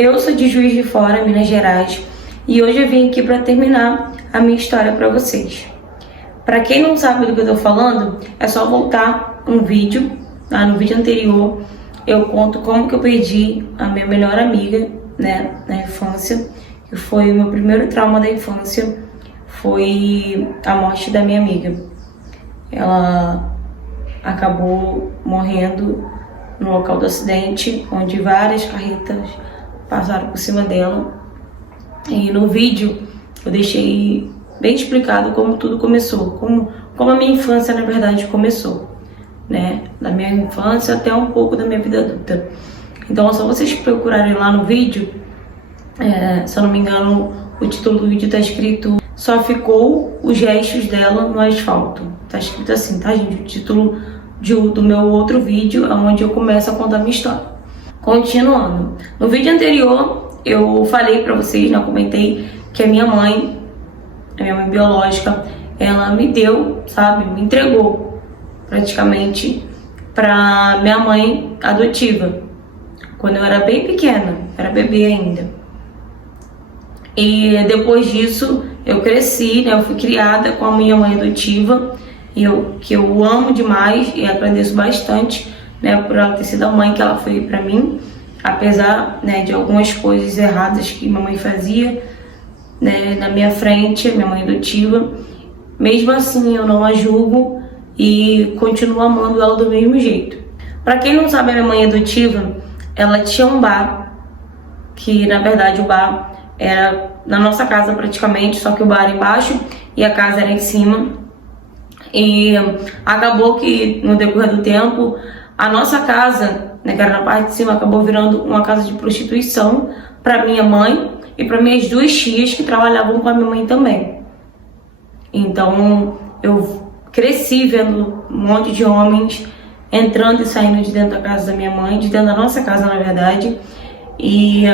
Eu sou de Juiz de Fora, Minas Gerais, e hoje eu vim aqui para terminar a minha história para vocês. Para quem não sabe do que eu tô falando, é só voltar um vídeo, tá? No vídeo anterior eu conto como que eu perdi a minha melhor amiga, né, na infância, que foi o meu primeiro trauma da infância, foi a morte da minha amiga. Ela acabou morrendo no local do acidente, onde várias carretas passaram por cima dela. E no vídeo eu deixei bem explicado como tudo começou, como a minha infância na verdade começou, né? Da minha infância até um pouco da minha vida adulta. Então é só vocês procurarem lá no vídeo, se eu não me engano o título do vídeo tá escrito "Só ficou os restos dela no asfalto". Tá escrito assim, tá, gente? O título do meu outro vídeo é onde eu começo a contar a minha história. Continuando, no vídeo anterior eu falei pra vocês, né, eu comentei que a minha mãe biológica, ela me deu, sabe, me entregou praticamente pra minha mãe adotiva, quando eu era bem pequena, era bebê ainda. E depois disso eu cresci, né, eu fui criada com a minha mãe adotiva, que eu amo demais e agradeço bastante, né, por ela ter sido a mãe que ela foi pra mim, apesar, né, de algumas coisas erradas que minha mãe fazia, né, na minha frente, minha mãe adotiva. Mesmo assim eu não a julgo e continuo amando ela do mesmo jeito. Pra quem não sabe, a minha mãe adotiva, ela tinha um bar, que na verdade o bar era na nossa casa praticamente, só que o bar era embaixo e a casa era em cima. E acabou que no decorrer do tempo a nossa casa, né, que era na parte de cima, acabou virando uma casa de prostituição para minha mãe e para minhas duas tias que trabalhavam com a minha mãe também. Então eu cresci vendo um monte de homens entrando e saindo de dentro da casa da minha mãe, de dentro da nossa casa na verdade, e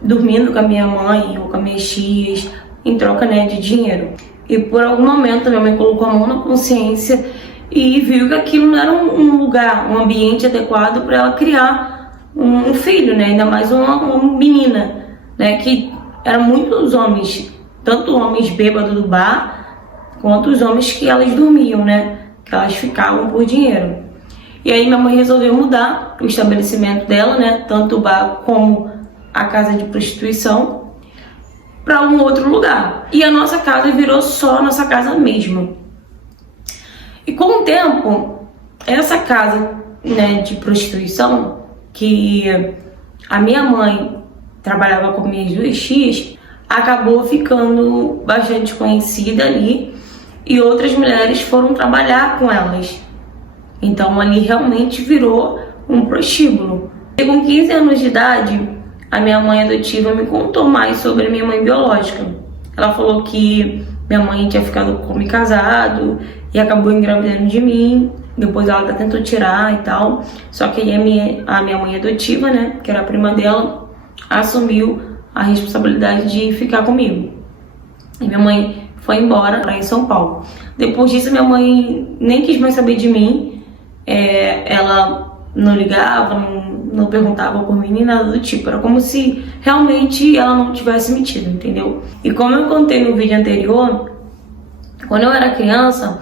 dormindo com a minha mãe ou com as minhas tias em troca, né, de dinheiro. E por algum momento minha mãe colocou a mão na consciência e viu que aquilo não era um lugar, um ambiente adequado para ela criar um filho, né? Ainda mais uma menina, né? Que eram muitos homens, tanto homens bêbados do bar, quanto os homens que elas dormiam, né? Que elas ficavam por dinheiro. E aí minha mãe resolveu mudar o estabelecimento dela, né? Tanto o bar como a casa de prostituição, para um outro lugar. E a nossa casa virou só a nossa casa mesmo. E com o tempo, essa casa, né, de prostituição, que a minha mãe trabalhava com minhas duas tias, acabou ficando bastante conhecida ali e outras mulheres foram trabalhar com elas. Então ali realmente virou um prostíbulo. E com 15 anos de idade, a minha mãe adotiva me contou mais sobre a minha mãe biológica. Ela falou que minha mãe tinha ficado com homem casado e acabou engravidando de mim. Depois ela tentou tirar e tal. Só que aí a minha mãe adotiva, né, que era a prima dela, assumiu a responsabilidade de ficar comigo. E minha mãe foi embora lá em São Paulo. Depois disso, minha mãe nem quis mais saber de mim. Ela não ligava, não perguntava por mim nem nada do tipo. Era como se realmente ela não tivesse mentido, entendeu? E como eu contei no vídeo anterior, quando eu era criança,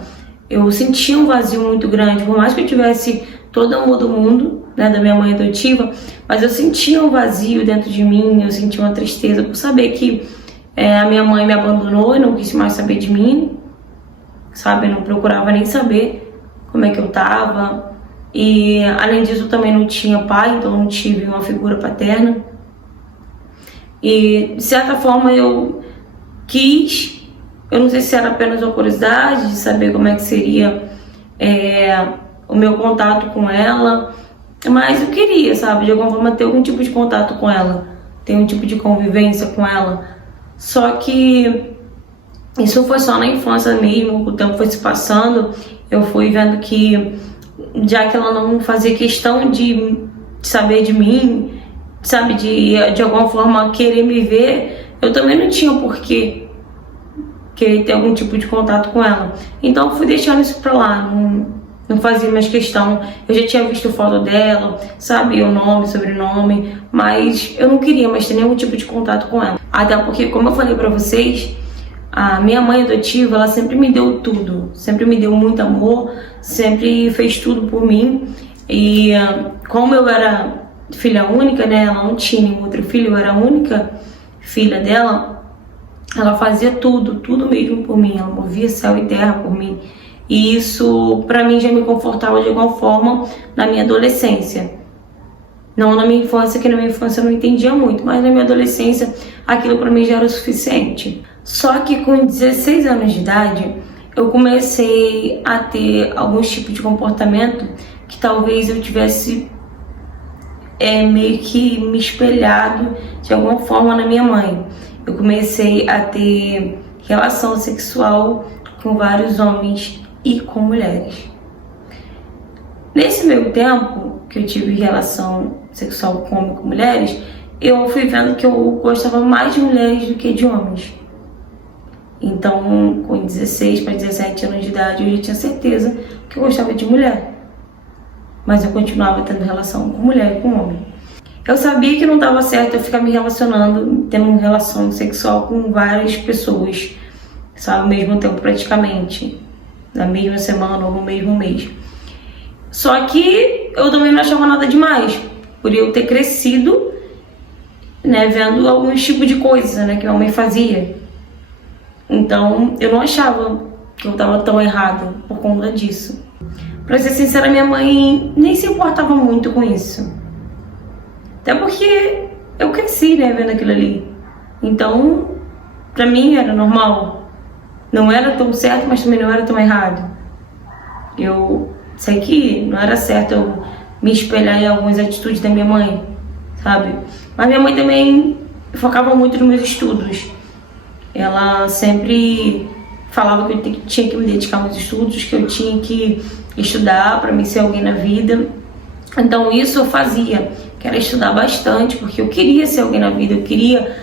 eu sentia um vazio muito grande. Por mais que eu tivesse todo o amor do mundo, né, da minha mãe adotiva, mas eu sentia um vazio dentro de mim, eu sentia uma tristeza por saber que a minha mãe me abandonou e não quis mais saber de mim, sabe? Não procurava nem saber como é que eu tava. E além disso eu também não tinha pai, então não tive uma figura paterna. E de certa forma eu quis, eu não sei se era apenas uma curiosidade de saber como é que seria o meu contato com ela, mas eu queria, sabe, de alguma forma ter algum tipo de contato com ela, ter um tipo de convivência com ela. Só que isso foi só na infância mesmo, o tempo foi se passando, eu fui vendo que já que ela não fazia questão de saber de mim, sabe, de alguma forma querer me ver, eu também não tinha porquê querer ter algum tipo de contato com ela. Então eu fui deixando isso pra lá, não fazia mais questão. Eu já tinha visto foto dela, sabia o nome, sobrenome, mas eu não queria mais ter nenhum tipo de contato com ela. Até porque, como eu falei pra vocês, a minha mãe adotiva, ela sempre me deu tudo, sempre me deu muito amor, sempre fez tudo por mim. E como eu era filha única, né, ela não tinha nenhum outro filho, eu era a única filha dela, ela fazia tudo mesmo por mim, ela movia céu e terra por mim. E isso pra mim já me confortava de alguma forma na minha adolescência. Não na minha infância, que na minha infância eu não entendia muito, mas na minha adolescência aquilo pra mim já era o suficiente. Só que com 16 anos de idade, eu comecei a ter alguns tipos de comportamento que talvez eu tivesse meio que me espelhado de alguma forma na minha mãe. Eu comecei a ter relação sexual com vários homens e com mulheres. Nesse meio tempo que eu tive relação sexual com homens e com mulheres, eu fui vendo que eu gostava mais de mulheres do que de homens. Então, com 16 para 17 anos de idade, eu já tinha certeza que eu gostava de mulher. Mas eu continuava tendo relação com mulher e com homem. Eu sabia que não estava certo eu ficar me relacionando, tendo uma relação sexual com várias pessoas, sabe, ao mesmo tempo praticamente, na mesma semana ou no mesmo mês. Só que eu também não achava nada demais, por eu ter crescido, né, vendo alguns tipos de coisas, né, que minha mãe fazia. Então eu não achava que eu estava tão errada por conta disso. Pra ser sincera, minha mãe nem se importava muito com isso. Até porque eu cresci, né, vendo aquilo ali. Então, pra mim era normal. Não era tão certo, mas também não era tão errado. Eu sei que não era certo eu me espelhar em algumas atitudes da minha mãe, sabe? Mas minha mãe também focava muito nos meus estudos. Ela sempre falava que eu tinha que me dedicar aos estudos, que eu tinha que estudar para me ser alguém na vida. Então isso eu fazia, que era estudar bastante, porque eu queria ser alguém na vida, eu queria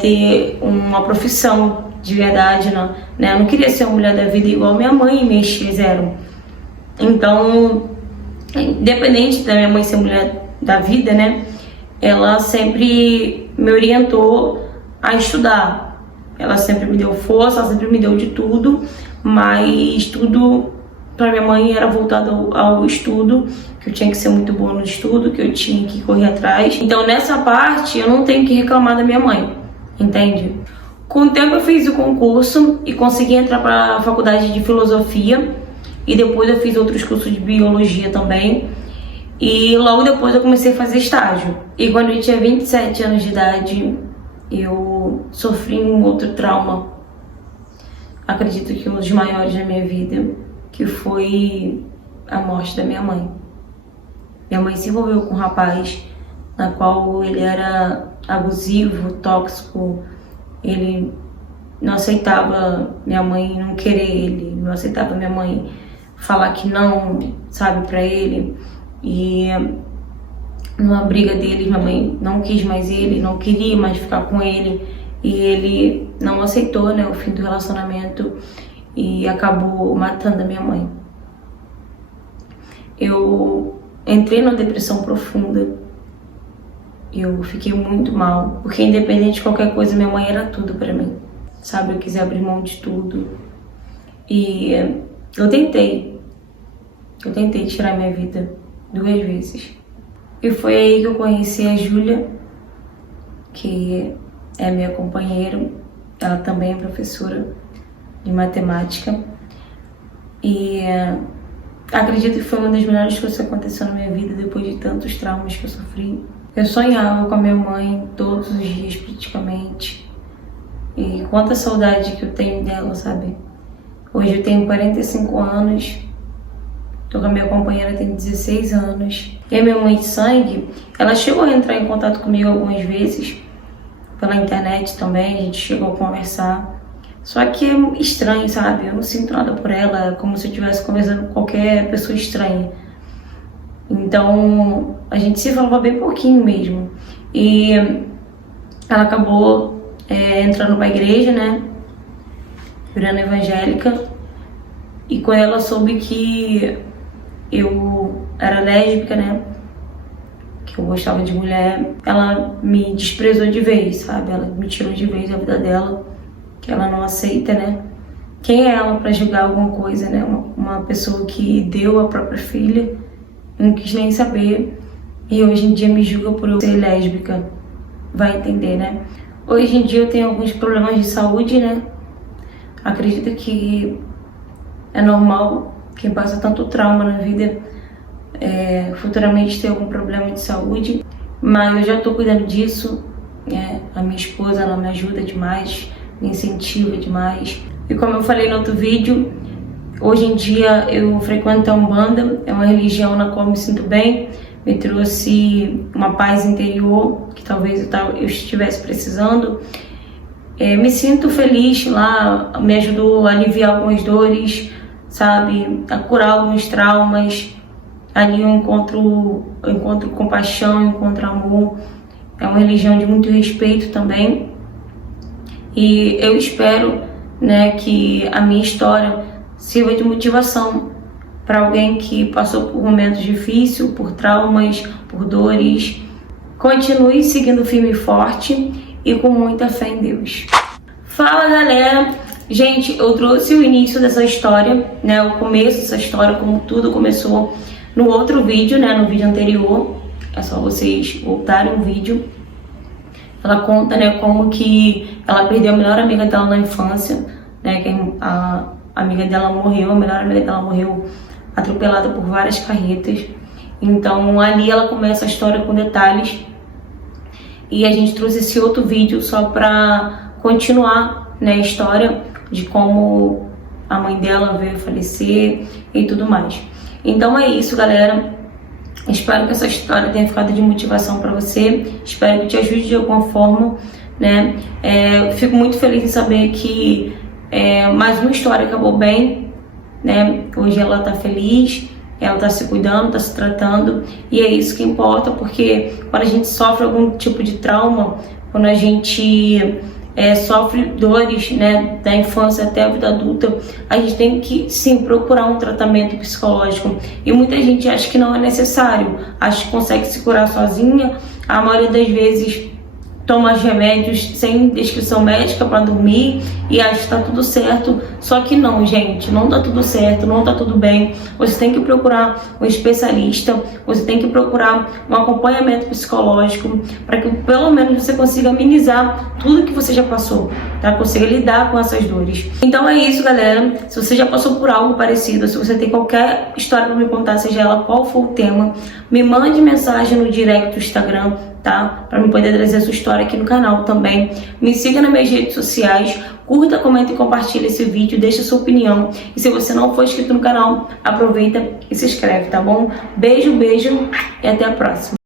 ter uma profissão de verdade, né? Eu não queria ser uma mulher da vida igual minha mãe e minhas tias eram. Então, independente da minha mãe ser mulher da vida, né? Ela sempre me orientou a estudar. Ela sempre me deu força, ela sempre me deu de tudo, mas tudo para minha mãe era voltado ao estudo, que eu tinha que ser muito boa no estudo, que eu tinha que correr atrás. Então nessa parte eu não tenho que reclamar da minha mãe, entende? Com o tempo eu fiz o concurso e consegui entrar para a faculdade de filosofia e depois eu fiz outros cursos de biologia também. E logo depois eu comecei a fazer estágio. E quando eu tinha 27 anos de idade, eu sofri um outro trauma, acredito que um dos maiores da minha vida, que foi a morte da minha mãe. Minha mãe se envolveu com um rapaz na qual ele era abusivo, tóxico, ele não aceitava minha mãe não querer ele, não aceitava minha mãe falar que não, sabe, pra ele. E numa briga deles, minha mãe não quis mais ele, não queria mais ficar com ele, e ele não aceitou, né, o fim do relacionamento e acabou matando a minha mãe. Eu entrei numa depressão profunda, eu fiquei muito mal, porque independente de qualquer coisa, minha mãe era tudo pra mim, sabe, eu quis abrir mão de tudo. E eu tentei tirar minha vida 2 vezes. E foi aí que eu conheci a Júlia, que é minha companheira. Ela também é professora de matemática. E acredito que foi uma das melhores coisas que aconteceu na minha vida depois de tantos traumas que eu sofri. Eu sonhava com a minha mãe todos os dias praticamente. E quanta saudade que eu tenho dela, sabe? Hoje eu tenho 45 anos. Tô com a minha companheira, tem 16 anos. E a minha mãe de sangue, ela chegou a entrar em contato comigo algumas vezes, pela internet também, a gente chegou a conversar. Só que é estranho, sabe? Eu não sinto nada por ela, é como se eu estivesse conversando com qualquer pessoa estranha. Então, a gente se falava bem pouquinho mesmo. E ela acabou entrando pra igreja, né? Virando evangélica. E quando ela soube que eu era lésbica, né? Que eu gostava de mulher, ela me desprezou de vez, sabe? Ela me tirou de vez da vida dela, que ela não aceita, né? Quem é ela para julgar alguma coisa, né? Uma pessoa que deu a própria filha, não quis nem saber, e hoje em dia me julga por eu ser lésbica, vai entender, né? Hoje em dia eu tenho alguns problemas de saúde, né? Acredito que é normal quem passa tanto trauma na vida futuramente ter algum problema de saúde, mas eu já tô cuidando disso, a minha esposa, ela me ajuda demais, me incentiva demais, e como eu falei no outro vídeo, hoje em dia eu frequento a Umbanda, é uma religião na qual eu me sinto bem, me trouxe uma paz interior, que talvez eu estivesse precisando, me sinto feliz lá, me ajudou a aliviar algumas dores, sabe, a curar alguns traumas. Ali eu encontro compaixão, eu encontro amor. É uma religião de muito respeito também. E eu espero, né, que a minha história sirva de motivação para alguém que passou por momentos difíceis, por traumas, por dores. Continue seguindo firme e forte e com muita fé em Deus. Fala, galera! Gente, eu trouxe o início dessa história, né, o começo dessa história, como tudo começou no outro vídeo, né, no vídeo anterior. É só vocês voltarem o vídeo. Ela conta, né, como que ela perdeu a melhor amiga dela na infância, né, que a amiga dela morreu, a melhor amiga dela morreu atropelada por várias carretas. Então ali ela começa a história com detalhes. E a gente trouxe esse outro vídeo só pra continuar, né, a história de como a mãe dela veio falecer e tudo mais. Então é isso, galera. Espero que essa história tenha ficado de motivação para você. Espero que te ajude de alguma forma, né? Fico muito feliz em saber que mais uma história acabou bem, né? Hoje ela tá feliz, ela tá se cuidando, tá se tratando, e é isso que importa, porque quando a gente sofre algum tipo de trauma, quando a gente sofre dores, né, da infância até a vida adulta, a gente tem que sim procurar um tratamento psicológico, e muita gente acha que não é necessário, acha que consegue se curar sozinha. A maioria das vezes toma remédios sem descrição médica para dormir e acha que está tudo certo, só que não, gente, não tá tudo certo, não tá tudo bem. Você tem que procurar um especialista, você tem que procurar um acompanhamento psicológico para que pelo menos você consiga amenizar tudo que você já passou, tá? Consiga lidar com essas dores. Então é isso, galera. Se você já passou por algo parecido, se você tem qualquer história para me contar, seja ela qual for o tema, me mande mensagem no direct do Instagram, tá? Para me poder trazer a sua história aqui no canal também. Me siga nas minhas redes sociais, curta, comenta e compartilha esse vídeo, deixa sua opinião. E se você não for inscrito no canal, aproveita e se inscreve, tá bom? Beijo, beijo e até a próxima.